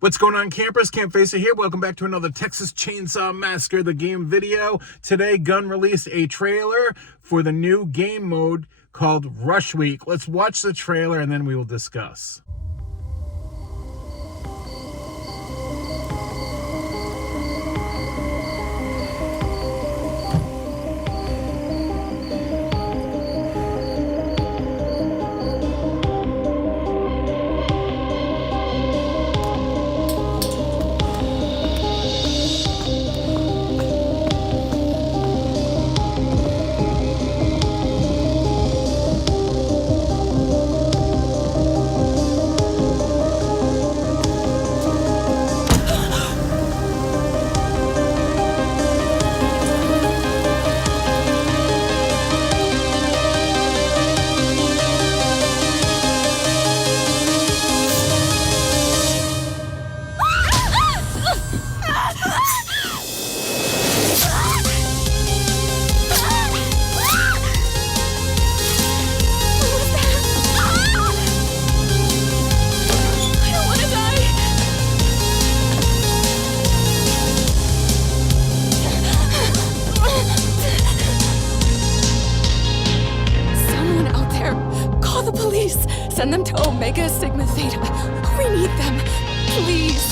What's going on, campers? Camp Facer here. Welcome back to another Texas Chainsaw Massacre, the game video. Today, Gun released a trailer for the new game mode called Rush Week. Let's watch the trailer and then we will discuss. Send them to Omega Sigma Theta. We need them. Please.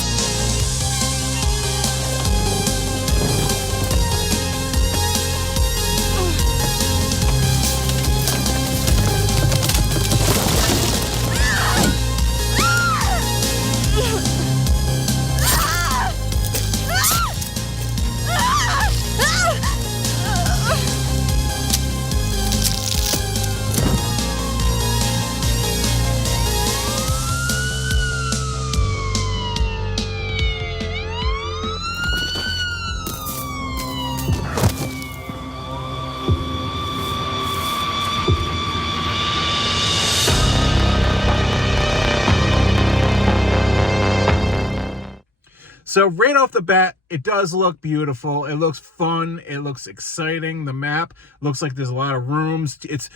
So right off the bat, it does look beautiful. It looks fun. It looks exciting. The map looks like there's a lot of rooms. It's,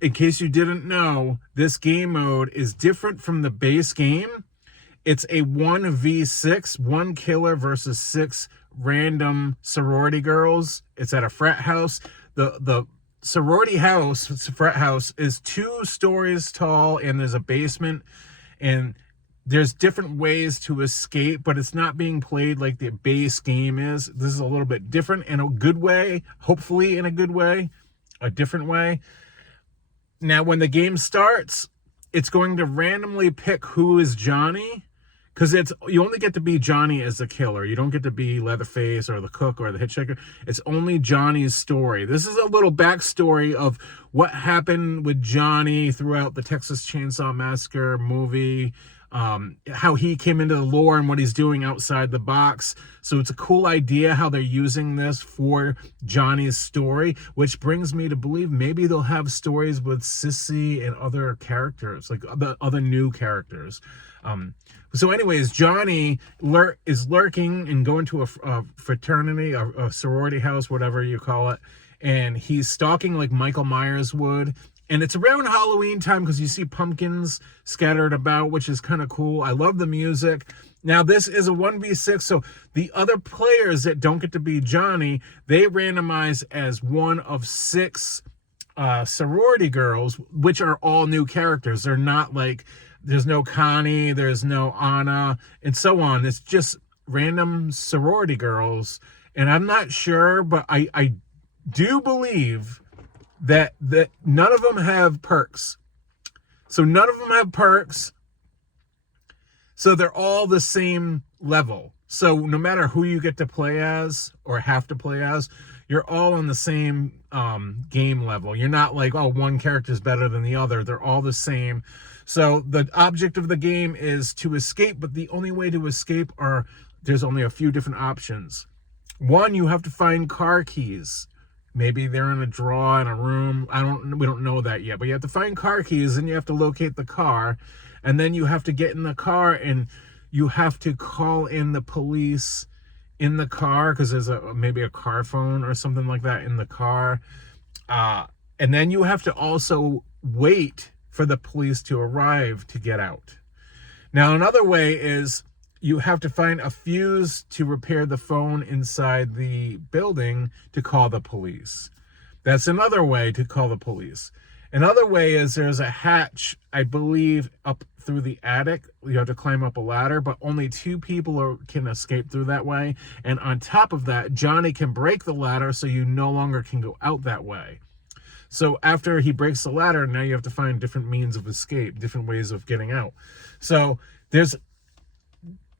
in case you didn't know, this game mode is different from the base game. It's a 1v6, one killer versus 6 random sorority girls. It's at a frat house. The sorority house, it's a frat house, is 2 stories tall, and there's a basement, and there's different ways to escape, but it's not being played like the base game is. This is a little bit different in a good way, hopefully in a good way, a different way. Now, when the game starts, it's going to randomly pick who is Johnny, because you only get to be Johnny as the killer. You don't get to be Leatherface or the cook or the hitchhiker. It's only Johnny's story. This is a little backstory of what happened with Johnny throughout the Texas Chainsaw Massacre movie, how he came into the lore and what he's doing outside the box. So it's a cool idea how they're using this for Johnny's story, which brings me to believe maybe they'll have stories with Sissy and other characters, like the other new characters. So anyways, Johnny is lurking and going to a fraternity, a sorority house, whatever you call it, and he's stalking like Michael Myers would. And it's around Halloween time because you see pumpkins scattered about, which is kind of cool. I love the music. Now, this is a 1v6, so the other players that don't get to be Johnny, they randomize as one of 6 sorority girls, which are all new characters. They're not like, there's no Connie, there's no Anna, and so on. It's just random sorority girls. And I'm not sure, but I do believe that none of them have perks. So none of them have perks. So they're all the same level. So no matter who you get to play as or have to play as, you're all on the same game level. You're not like, oh, one character is better than the other. They're all the same. So the object of the game is to escape, but the only way to escape there's only a few different options. One, you have to find car keys. Maybe they're in a drawer in a room. We don't know that yet, but you have to find car keys, and you have to locate the car, and then you have to get in the car, and you have to call in the police in the car, because there's maybe a car phone or something like that in the car. And then you have to also wait for the police to arrive to get out. Now, another way is you have to find a fuse to repair the phone inside the building to call the police. That's another way to call the police. Another way is there's a hatch, I believe, up through the attic. You have to climb up a ladder, but only 2 people can escape through that way. And on top of that, Johnny can break the ladder so you no longer can go out that way. So after he breaks the ladder, now you have to find different means of escape, different ways of getting out. So there's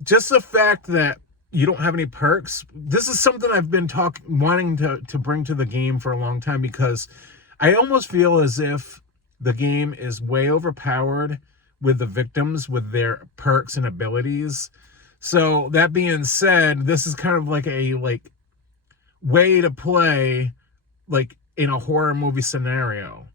just the fact that you don't have any perks. This is something I've been wanting to bring to the game for a long time, because I almost feel as if the game is way overpowered with the victims, with their perks and abilities. So that being said, this is kind of like a way to play like in a horror movie scenario.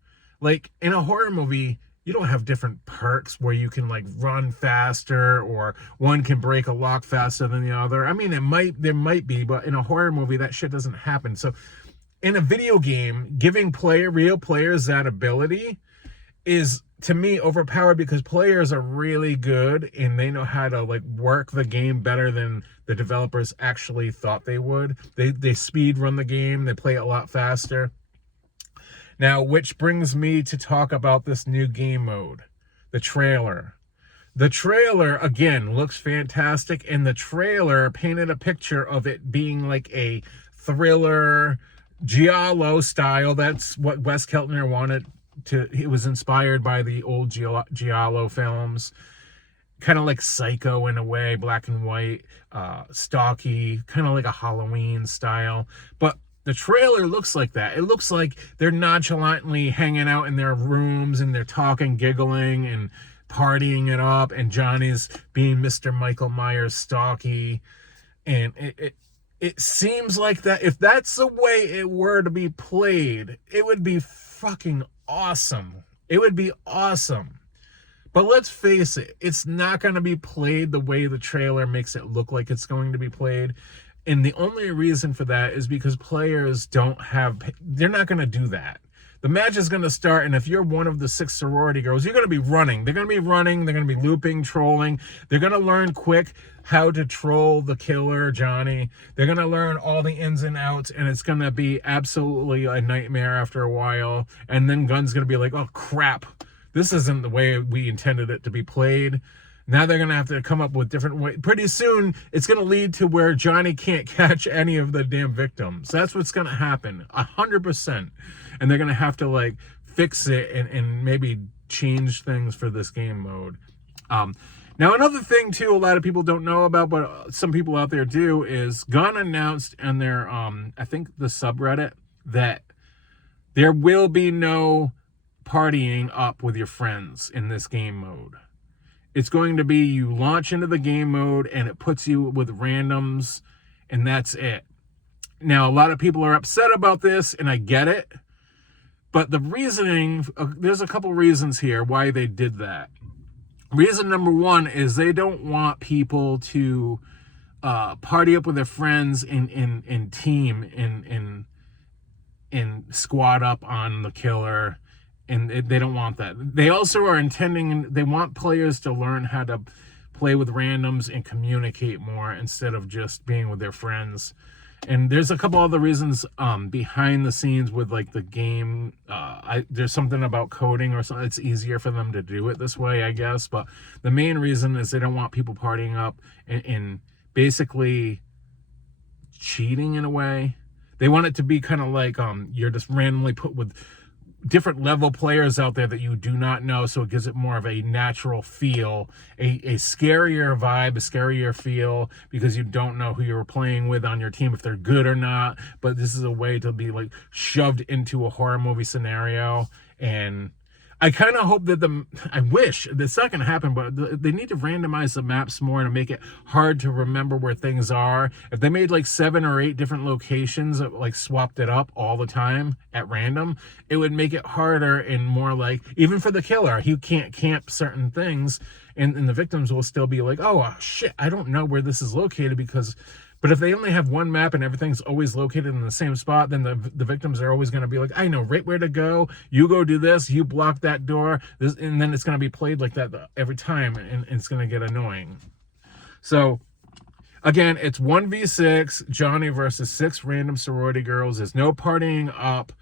Like in a horror movie, you don't have different perks where you can like run faster, or one can break a lock faster than the other. I mean, there might be, but in a horror movie, that shit doesn't happen. So in a video game, giving real players that ability is, to me, overpowered, because players are really good and they know how to like work the game better than the developers actually thought they would. They speed run the game. They play it a lot faster. Now, which brings me to talk about this new game mode, the trailer. The trailer, again, looks fantastic, and the trailer painted a picture of it being like a thriller, giallo style. That's what Wes Keltner wanted to. It was inspired by the old giallo films, kind of like Psycho in a way, black and white, stocky, kind of like a Halloween style. But the trailer looks like that. It looks like they're nonchalantly hanging out in their rooms and they're talking, giggling, and partying it up. And Johnny's being Mr. Michael Myers stocky. And it seems like that. If that's the way it were to be played, it would be fucking awesome. It would be awesome. But let's face it, it's not going to be played the way the trailer makes it look like it's going to be played. And the only reason for that is because players they're not going to do that. The match is going to start, and if you're one of the 6 sorority girls, you're going to be running. They're going to be running. They're going to be looping, trolling. They're going to learn quick how to troll the killer, Johnny. They're going to learn all the ins and outs, and it's going to be absolutely a nightmare after a while. And then Gunn's going to be like, oh, crap. This isn't the way we intended it to be played. Now they're going to have to come up with different ways. Pretty soon, it's going to lead to where Johnny can't catch any of the damn victims. That's what's going to happen, 100%. And they're going to have to, like, fix it and maybe change things for this game mode. Now, another thing, too, a lot of people don't know about, but some people out there do, is Gunn announced in their, I think, the subreddit, that there will be no partying up with your friends in this game mode. It's going to be you launch into the game mode and it puts you with randoms, and that's it. Now, a lot of people are upset about this, and I get it. But the reasoning, there's a couple reasons here why they did that. Reason number one is they don't want people to party up with their friends in team, and squad up on the killer. And they don't want that. They also are they want players to learn how to play with randoms and communicate more instead of just being with their friends. And there's a couple other reasons behind the scenes with like the game. There's something about coding or something. It's easier for them to do it this way, I guess. But the main reason is they don't want people partying up and basically cheating in a way. They want it to be kind of like you're just randomly put with different level players out there that you do not know, so it gives it more of a natural feel, a scarier vibe, a scarier feel, because you don't know who you're playing with on your team, if they're good or not. But this is a way to be like shoved into a horror movie scenario. And I kind of hope that I wish, it's not going to happen, but they need to randomize the maps more to make it hard to remember where things are. If they made like 7 or 8 different locations, like swapped it up all the time at random, it would make it harder and more like, even for the killer, he can't camp certain things, and the victims will still be like, oh, shit, I don't know where this is located because... But if they only have one map and everything's always located in the same spot, then the victims are always going to be like, I know right where to go. You go do this. You block that door. And then it's going to be played like that every time, and it's going to get annoying. So again, it's 1v6, Johnny versus 6 random sorority girls. There's no partying up.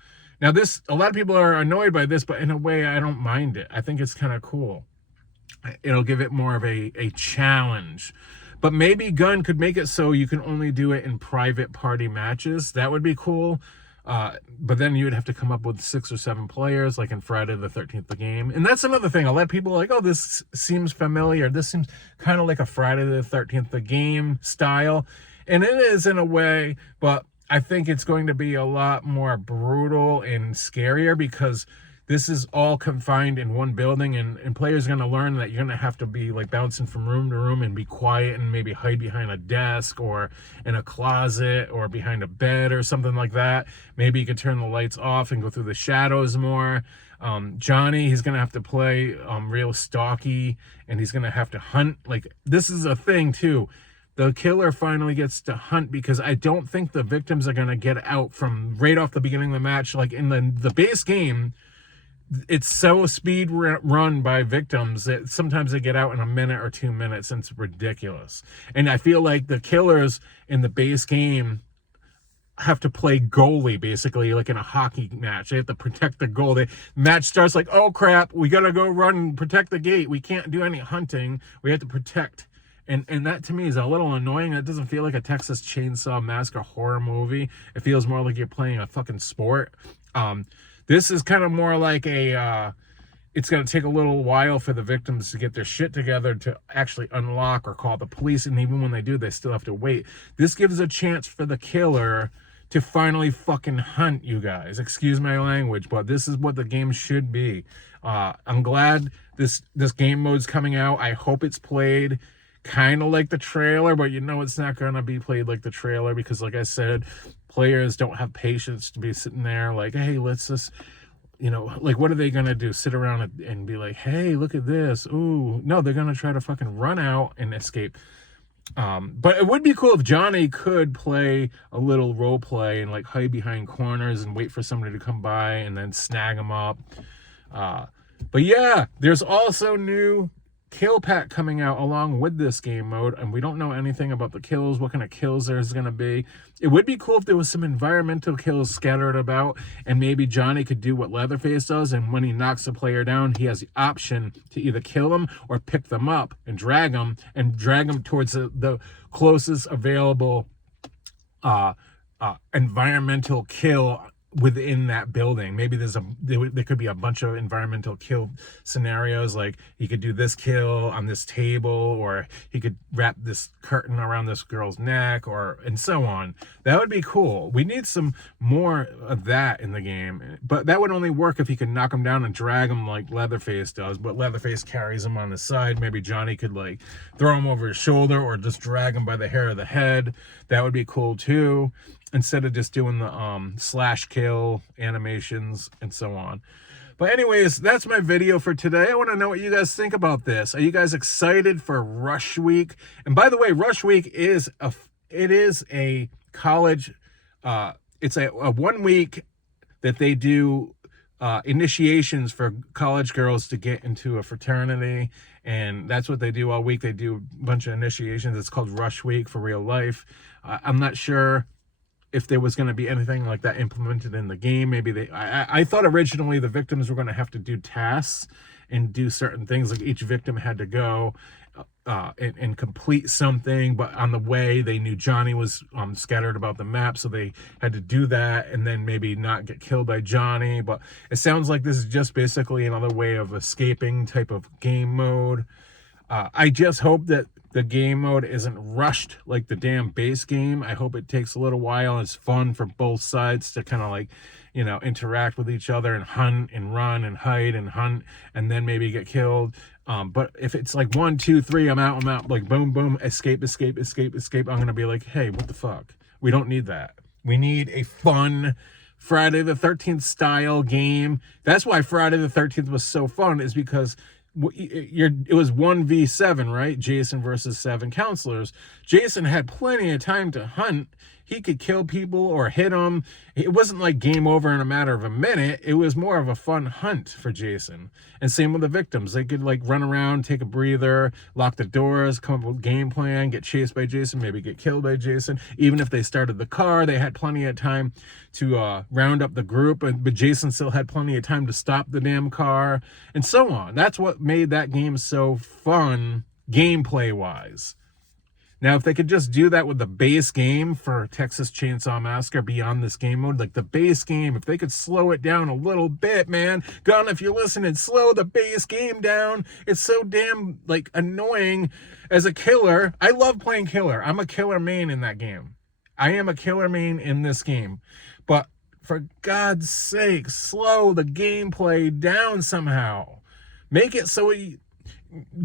Now this, a lot of people are annoyed by this, but in a way I don't mind it. I think it's kind of cool. It'll give it more of a challenge. But maybe Gunn could make it so you can only do it in private party matches. That would be cool. But then you would have to come up with 6 or 7 players, like in Friday the 13th, the game. And that's another thing. A lot of people are like, oh, this seems familiar. This seems kind of like a Friday the 13th, the game style. And it is in a way, but I think it's going to be a lot more brutal and scarier because this is all confined in one building, and players are going to learn that you're going to have to be like bouncing from room to room and be quiet and maybe hide behind a desk or in a closet or behind a bed or something like that. Maybe you can turn the lights off and go through the shadows more. Johnny, he's going to have to play real stalky, and he's going to have to hunt. Like, this is a thing too. The killer finally gets to hunt because I don't think the victims are going to get out from right off the beginning of the match. Like in the base game, it's so speed run by victims that sometimes they get out in a minute or 2 minutes, and it's ridiculous. And I feel like the killers in the base game have to play goalie, basically, like in a hockey match. They have to protect the goal. The match starts like, oh crap, we gotta go run and protect the gate. We can't do any hunting. We have to protect. And that to me is a little annoying. It doesn't feel like a Texas Chainsaw Massacre horror movie. It feels more like you're playing a fucking sport. This is kind of more like it's going to take a little while for the victims to get their shit together to actually unlock or call the police. And even when they do, they still have to wait. This gives a chance for the killer to finally fucking hunt you guys. Excuse my language, but this is what the game should be. I'm glad this game mode's coming out. I hope it's played kind of like the trailer, but you know it's not going to be played like the trailer because, like I said, players don't have patience to be sitting there like, hey, let's just, you know, like, what are they going to do? Sit around and be like, hey, look at this. Ooh, no, they're going to try to fucking run out and escape. But it would be cool if Johnny could play a little role play and like hide behind corners and wait for somebody to come by and then snag them up. But yeah, there's also new kill pack coming out along with this game mode, and we don't know anything about the kills, what kind of kills there's going to be. It would be cool if there was some environmental kills scattered about, and maybe Johnny could do what Leatherface does, and when he knocks a player down, he has the option to either kill them or pick them up and drag them towards the closest available environmental kill within that building. Maybe there could be a bunch of environmental kill scenarios, like he could do this kill on this table, or he could wrap this curtain around this girl's neck, and so on. That would be cool. We need some more of that in the game, but that would only work if he could knock him down and drag him like Leatherface does, but Leatherface carries him on the side. Maybe Johnny could like throw him over his shoulder or just drag him by the hair of the head. That would be cool too, instead of just doing the slash kill animations and so on. But anyways, that's my video for today. I want to know what you guys think about this. Are you guys excited for Rush Week? And by the way, Rush Week is a college, it's a 1 week that they do initiations for college girls to get into a fraternity, and that's what they do all week. They do a bunch of initiations. It's called Rush Week for real life. I'm not sure if there was going to be anything like that implemented in the game. Maybe I thought originally the victims were going to have to do tasks and do certain things, like each victim had to go and complete something, but on the way they knew Johnny was scattered about the map, so they had to do that and then maybe not get killed by Johnny. But it sounds like this is just basically another way of escaping type of game mode. I just hope that the game mode isn't rushed like the damn base game. I hope it takes a little while. It's fun for both sides to kind of like, you know, interact with each other and hunt and run and hide and hunt and then maybe get killed. But if it's like 1, 2, 3, I'm out, like boom, boom, escape, I'm going to be like, hey, what the fuck? We don't need that. We need a fun Friday the 13th style game. That's why Friday the 13th was so fun, is because it was 1v7, right? Jason versus 7 counselors. Jason had plenty of time to hunt. he could kill people or hit them. It wasn't like game over in a matter of a minute. It was more of a fun hunt for Jason. And same with the victims. They could like run around, take a breather, lock the doors, come up with a game plan, get chased by Jason, maybe get killed by Jason. Even if they started the car, they had plenty of time to round up the group, but Jason still had plenty of time to stop the damn car, and so on. That's what made that game so fun, gameplay-wise. Now, if they could just do that with the base game for Texas Chainsaw Massacre beyond this game mode, like the base game, if they could slow it down a little bit, man. Gun, if you're listening, slow the base game down. It's so damn, like, annoying as a killer. I love playing killer. I'm a killer main in that game. I am a killer main in this game. But for God's sake, slow the gameplay down somehow. Make it so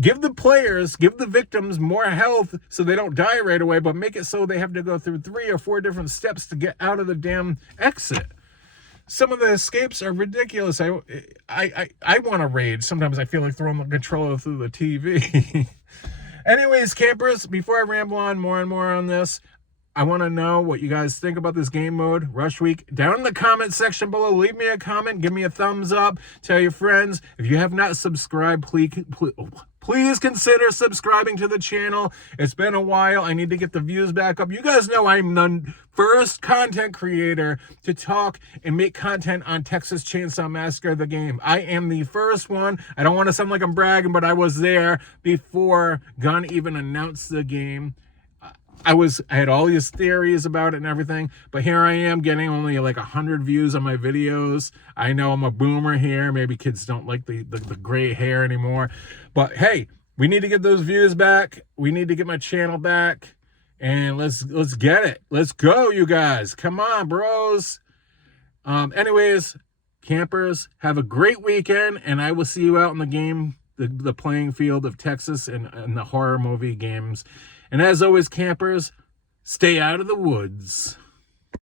give the victims more health so they don't die right away, but make it so they have to go through 3 or 4 different steps to get out of the damn exit. Some of the escapes are ridiculous. I want to rage. Sometimes I feel like throwing the controller through the TV. Anyways, campers, before I ramble on more and more on this, I want to know what you guys think about this game mode, Rush Week. Down in the comment section below, leave me a comment, give me a thumbs up, tell your friends. If you have not subscribed, please consider subscribing to the channel. It's been a while. I need to get the views back up. You guys know I'm the first content creator to talk and make content on Texas Chainsaw Massacre, the game. I am the first one. I don't want to sound like I'm bragging, but I was there before Gunn even announced the game. I had all these theories about it and everything, but here I am getting only like 100 views on my videos. I know I'm a boomer here. Maybe kids don't like the gray hair anymore, but hey, we need to get those views back. We need to get my channel back, and let's get it. Let's go, you guys. Come on, bros. Anyways, campers, have a great weekend, and I will see you out in the game, the playing field of Texas and the horror movie games. And as always, campers, stay out of the woods.